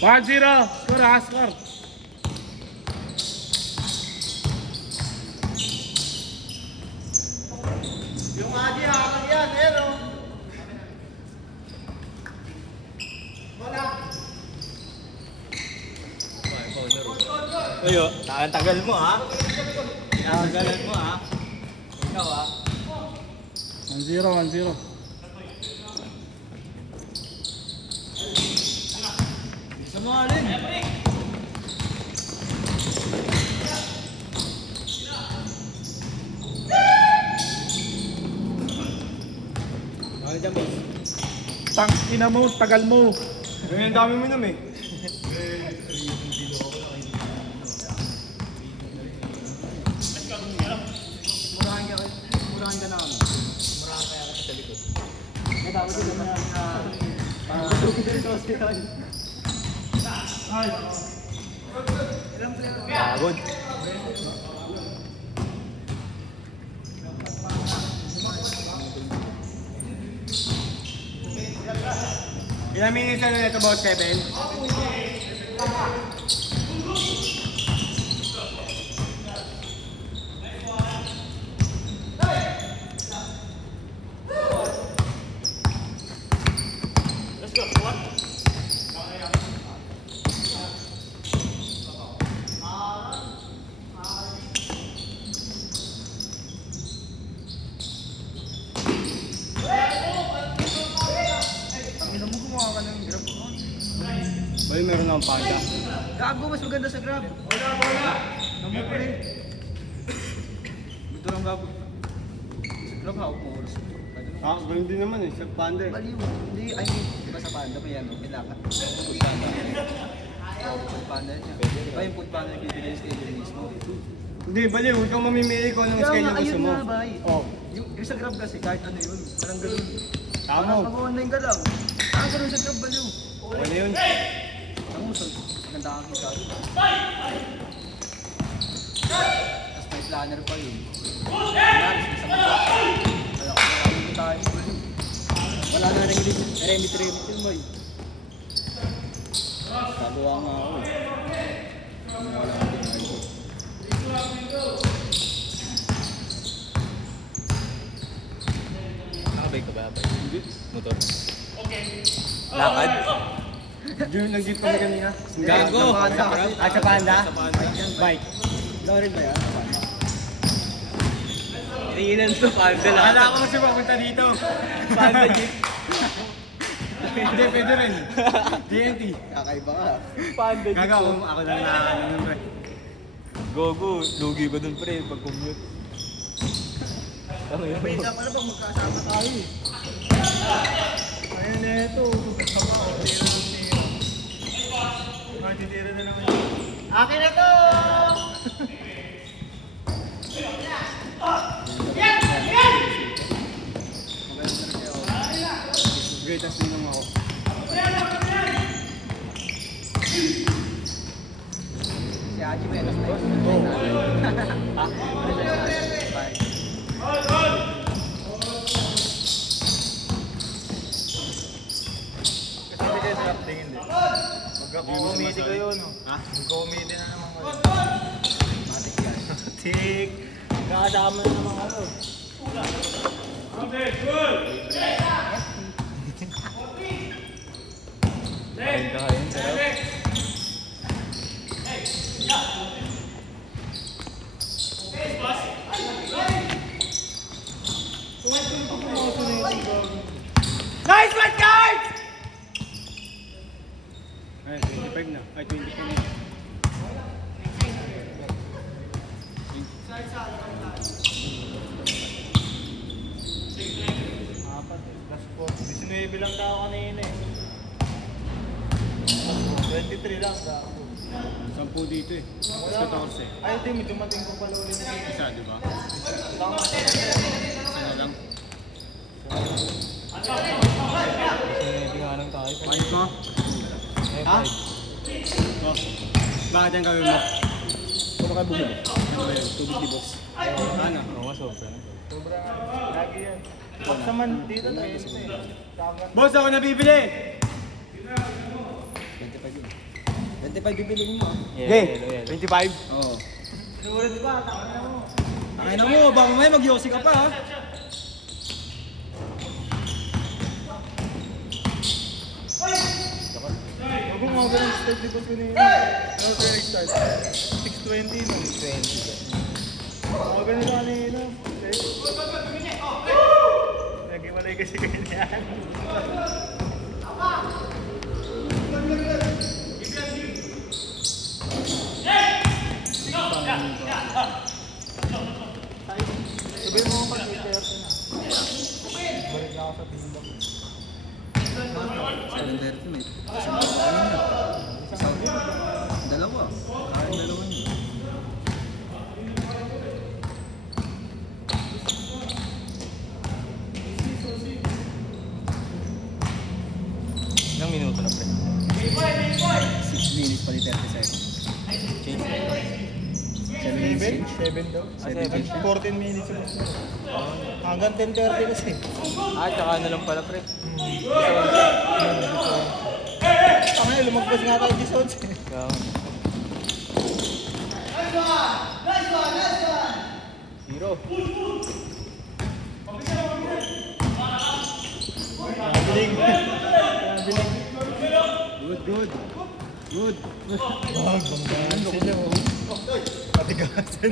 1-0. Score ha, score. Yung Adi hakang yan, pero. Wala. Ayo, tagal mo ha. Tagalan mo ha. Ikaw ha. 1-0, 1-0. Isa mo alin. Ano dyan, boss? Tang ina mo, tagal mo. Ang dami mo nam eh. Murahan ka na kami. Murahan kaya sa likod. Ay, dapat yun naman Pagod. Ilang minutes na nito, boss? 7? Bali, meron akong panda. Gago, mas maganda sa grab. Wala. Namu pa rin. Ito lang gago. Sa grab, hawak mo oras. Ah, ganun din naman eh, sa panda eh. Baliw. Hindi, I mean, diba sa panda pa yan, kailangan. Food panda. Food panda niya. Ba yung food panda na bibigay sa schedule mismo? Hindi, bali, huwag kang mamimili kung anong schedule gusto ayun mo. nga, bay. Oh, Yung sa grab kasi, kahit ano yun, parang ganun. tama. Pag-online ka lang. Parang ganun sa grab, baliw. Ano yun? Ang usol, maganda kang kita. Tapos may planner pa yun. Wala na rin remit yun, boy. Sabuha nga ako eh. Wala na din ako. Nakabay ka ba? Hindi. Motor? Lakad? Diyan, nag-jeep kami kanina. Gago! Ah, sa panda? Bike. Ikaw rin ba yan? Iniinan to, panda lang. Akala ko kasi papunta dito. Panda jeep. Hindi, pwede rin. DNT. Kakaiba ka. Panda jeep. Gagaw, ako lang na ano nun, pre. Gogo, lugi ko dun pre, pag commute. Ano yun? May isa pala pag magkasama tayo eh. Ayun na ito. Matitira na naman. Akin na to! Greatest din naman ako. Si Haji may alas na yun. Kasi hindi sa tingin din. Magka-comedy kayo, no? Ha? Mag-comedy na naman kayo. Matik yan. Tik! Kakasama na naman ako. Kain ka kain, sarap. Nice one, guys! Ay, 25 na. Ay, 25 na. Apat, last 4. 19 lang tao kanina eh. 23 lang tao. 10 dito eh. 14. Ay, hindi. May dumating ko pala ulit. Isa, di ba? Isa na lang. Hindi nga lang tayo. Ayos mo? Ha? Oh. Bakit ang gawin mo? Kung ka bumili? Ano ba yun? Tubig di boss. Ano? Oo nga, sobra. Sobrang lagi yan. Pag naman dito tayo eh. Boss, ako nabibili! 25 yun. 25 bibiliin mo. Yeah, 25. Oo. Tangin na mo, baka may mag-yosi ka pa ha. Huwag mo mga ganun start dito sa nila. Ano sa next start? 6:20 na. 20. Mga ganun na nila. Nag-iwalay kasi ganyan. Sabihin mo kapag 8:30 na. Balik na ako sa tindang. 7:30 may. Dalawa. Kain dalawa niyo. Ilang minuto na, pre? 6 minutes pa ni 30 seconds. Change na yun. 7 minutes. 7 daw. 7. 14 minutes yung gusto. Hanggang 10:30 kasi. Tsaka ano lang pala, pre. Ang ngayon, lumagpas nga tayo 18. Kaya, Zero. Nabiling. Nabiling. Good, good. Good. Wag, banggaan sila. Patigasan.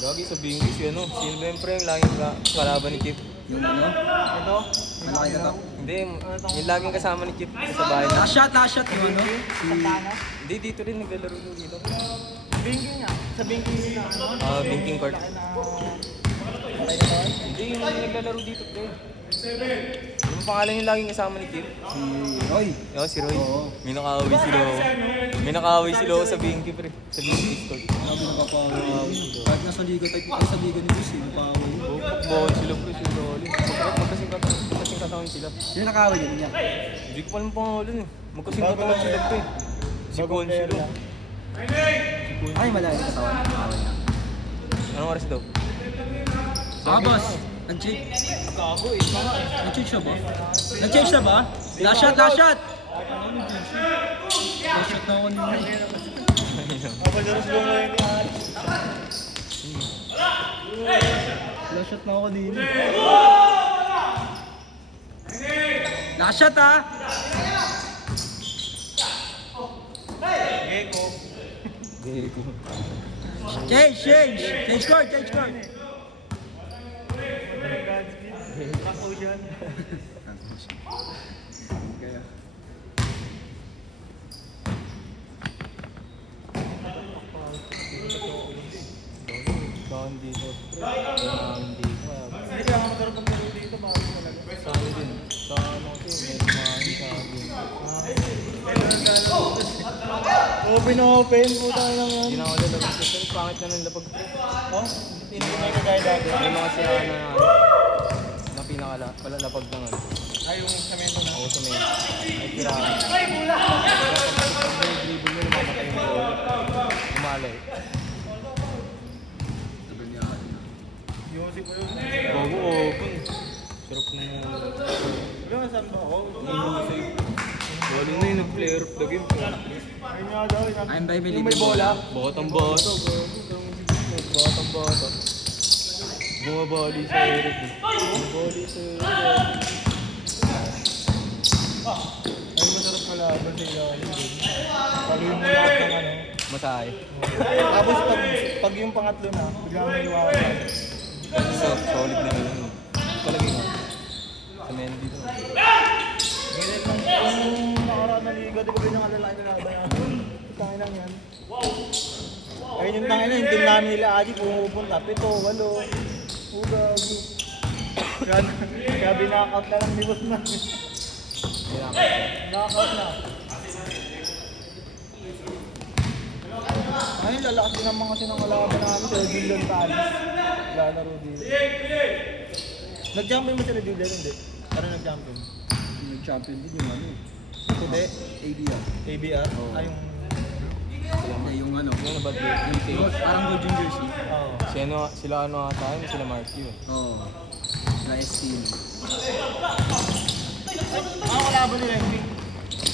Lagi sa Bingis, yun, no? Sino ba yung pre yung laging kalaban ni Chip? Yung ano? Ito? Malaki na to. Hindi, yung laging kasama ni Chip sa bahay na. Last shot yung ano? Si... Hindi, dito rin naglalaro nyo dito. Binking nga. Sa binking nila. Binking court. Laki na... Hindi, yung naglalaro dito, pre. Yung pangalan yung laging kasama ni Chip? Si Roy. Oo, si Roy. Oo. May nakaaway si Lo. May nakaaway si Lo sa Binky, pre. Sa Binky court. Sabi nagpapaway. Kahit nasa liga tayo po kayo sa liga ni Lucy, nagpapaway. Bawal sila, pre. Si Loli. Magkasing katawan sila. Sino nakaway yun niya? Hindi ko pa naman pangalan eh. Magkasing katawan sila, pre. Si Bon sila. Ay, malayo yung katawan. Nakaway na. Anong oras daw? Boss. Nag-change. Nag-change na ba? Nag-change na ba? Last shot, last shot! Last shot na ako nila. Kapag-aros mo ngayon ni Alex. Last shot na ako nila. Last shot ha! Geko. Geko. Change, change! Change court, change court! Ako dyan. Kaya. Saan dito, pre? Saan dito? Hindi kaya masarap ang laro dito. Bakit talaga? Saan din? Saan kasi? May kumain sa akin. Open na open. Puta na lang yan. Hindi na ako lalabas kasi pangit na ng lapag, pre. Oh? Hindi na yung kagaya dati. May mga sira na pinakalapag lang ano. Ay, yung semento na. Oo, sa may tirahan. Ay, mula! Pag may dribble nyo, namamatay mo ulit. Umalay. Yossi po yun. Bago open. Sarap mo. Wala, saan ba ako? Walo na yung nag-player of the game. Ayun nga daw. I'm by Yung may bola. Batang bata. Batang bata. Bumabali sa Eric. Bumabali sa Eric. Ay, masarap kalaban sa ilalim. Paluin mo lahat ng ano. Masay. Tapos pag yung pangatlo na, bigla mo iwawan. Solid na yun. Palagi mo. Sa Mendy to. Ganyan lang yung nakaraan na liga, di ba ganyan ang lalaki na ba yan? Tangin lang yan. Ayun yung tangin na, yung team namin nila Aji, pumupunta, 7, 8. Ugagi. Kaya binakot na lang ni boss na. Knockout na. Ayun, lalakas din naman kasi ng kalaban namin sila Julian Talis. Lalaro dito. Nag-champion mo sila Julian, hindi? Parang nag-champion. Nag-champion din yung ano. Hindi. ABR. ABR? Oo. Ay, yung... Yung ano. Yung nabad yung team. Parang gold yung jersey. Oo. Sila ano ata yun, sila Mark yun. Oo. Sila ST. Ako kalaban nila MB.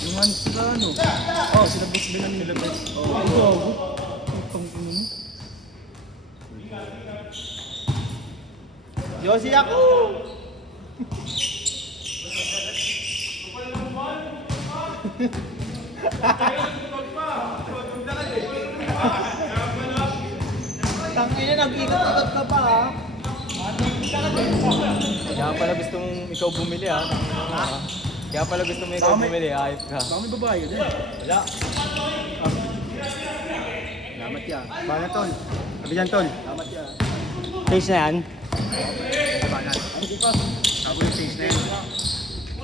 Yung hands na ano. Oh, sila boss bilang nila boss. Josie ako! Tangina, nag-ikot-ikot ka pa ha. Kaya pala gusto mong ikaw bumili ha. Kaya pala gusto mo ikaw bumili, ayop ka. Baka may babae ka din. Wala. Salamat yan. Bana tol. Sabi dyan tol. Salamat yan. Taste na yan. Banan. Ako yung face na yun.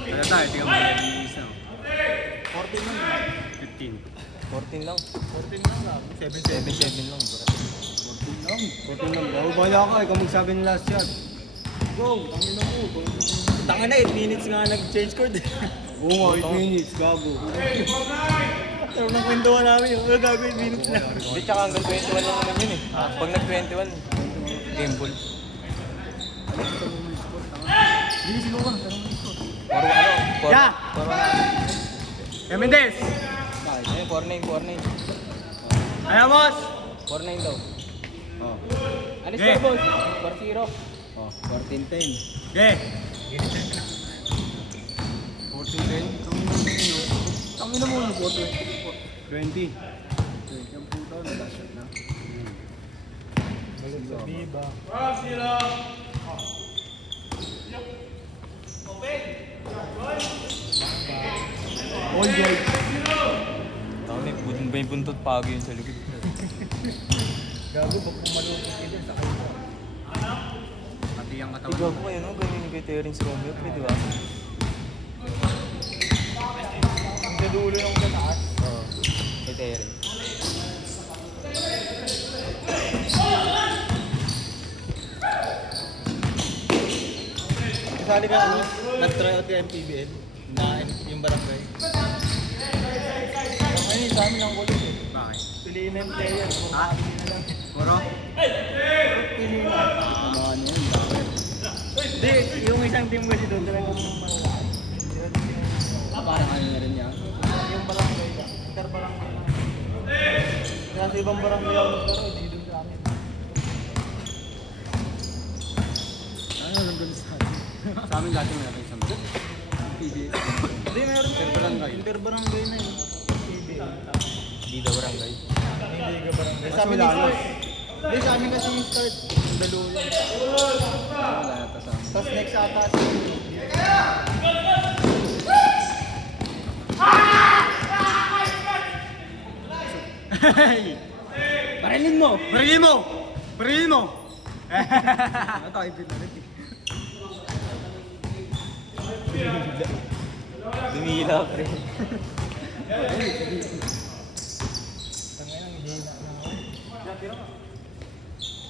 Kaya tayo, tingnan mo yung isa. 14 lang. 15. 14 lang. 14 lang lang. 7-7 lang, bro. 14 lang. 14 lang. Bago bala ka, ikaw magsabi ng last shot. Go, tangin na mo. Tangin na, 8 minutes nga nag-change code eh. Oo nga, 8 minutes, gago. Pero nang kwentuhan namin yung gago 8 minutes na. Hindi, tsaka hanggang 21 lang naman yun eh. Pag nag-21, game ball. Hindi sino ka. Puro ano? Puro, Yeah! Puro ano? Mendes! Ayun, 4-9. Ayaw, boss! 4-9 daw. Oh. Alis Okay. ka, boss. 4-0. Oh, 14-10. Okay. 14-10. Tangin na mo yung 20. 20 ang puta, nag-last shot na. Viva. All gold. Tama, may buntot pagi yun sa likod. Gago, pag pumalupit ka dyan, sakay mo. Pati ang katawan. Ikaw po kayo, no? Ganyan kay Terence Romeo, pwede ba? Sa dulo yung kataas. Oo. Kay Terence. Kasali ka ano, nag-try out ka MPBL na yung barangay. Ayun, sa amin ang kulit eh. Bakit? Piliin na yung player, pumapili na lang. Moro? Piliin na. Mga ano yun, bakit? Hindi, yung isang team kasi doon talagang malaki. Parang ano na rin yan. Yung barangay ba? Inter-barangay lang. Kaya sa ibang barangay ako pero hindi doon sa amin. Ano lang doon sa atin? Sa amin dati may natin sa mga. PBA. Hindi, meron Inter-barangay. Inter-barangay na yun. PBA. Hindi daw barangay. Hindi ka barangay. Mas Sa amin malalim. yung start. Hindi, sa amin kasi yung start. Yung dalawa lang. Wala yata sa amin. Tapos next ata sa Barilin mo! Barilin mo! Barilin mo! Ano tayo pinalit eh. Dumila, pre.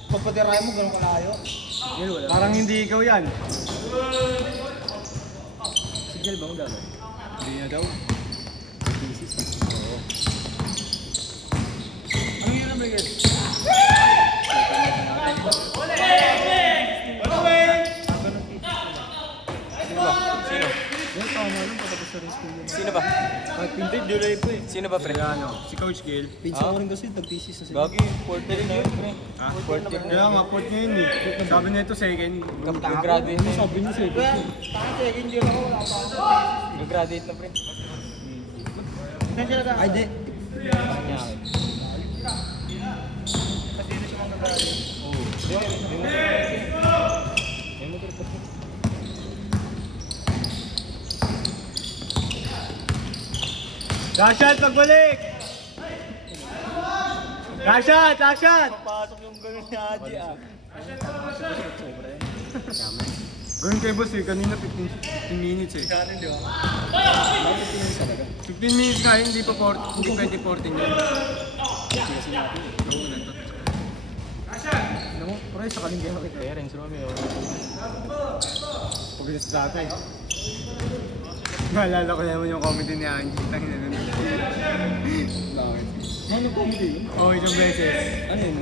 Pagpatirahin mo, ganun kalayo. Yan wala. Parang hindi ikaw yan. Signal ba mo gagawin? Hindi na daw. Oo. Anong yun naman yan? Sino? Yan, tama lang patapos sa rin school yan. Sino ba? At hindi, July po eh. Sino ba, pre? Kaya ano, si Coach Gil. Pinsan Ah? ko rin kasi, tag-thesis na sila. Gagi, 4th year na yun, pre. Ha? 4th year na Kaya yun. nga, fourth niya yun eh. Sabi nito second. Gagraduate na yun. Sabi niya second. Kaya, takang second year ako, wala pa ako. Gagraduate na, pre. Saan siya nag- Ay, di. Kanya. Kasi dito siya mag-graduate. Oo. Hindi mo trip. Rashad, pagbalik! Rashad! Rashad! Papasok yung gano'n ni Haji ah. Ganun kay boss eh, kanina 15 minutes eh. Ganun di ba? 15 minutes nga, hindi pa 2014 yun. Ano mo, pre, sa kaling game kita. Terence Romeo. Pagkinas sa atin. Naalala ko naman yung comedy ni Angie. Tangin na nun. Bakit? Ano comedy yun? Oo, isang beses. Ano yun?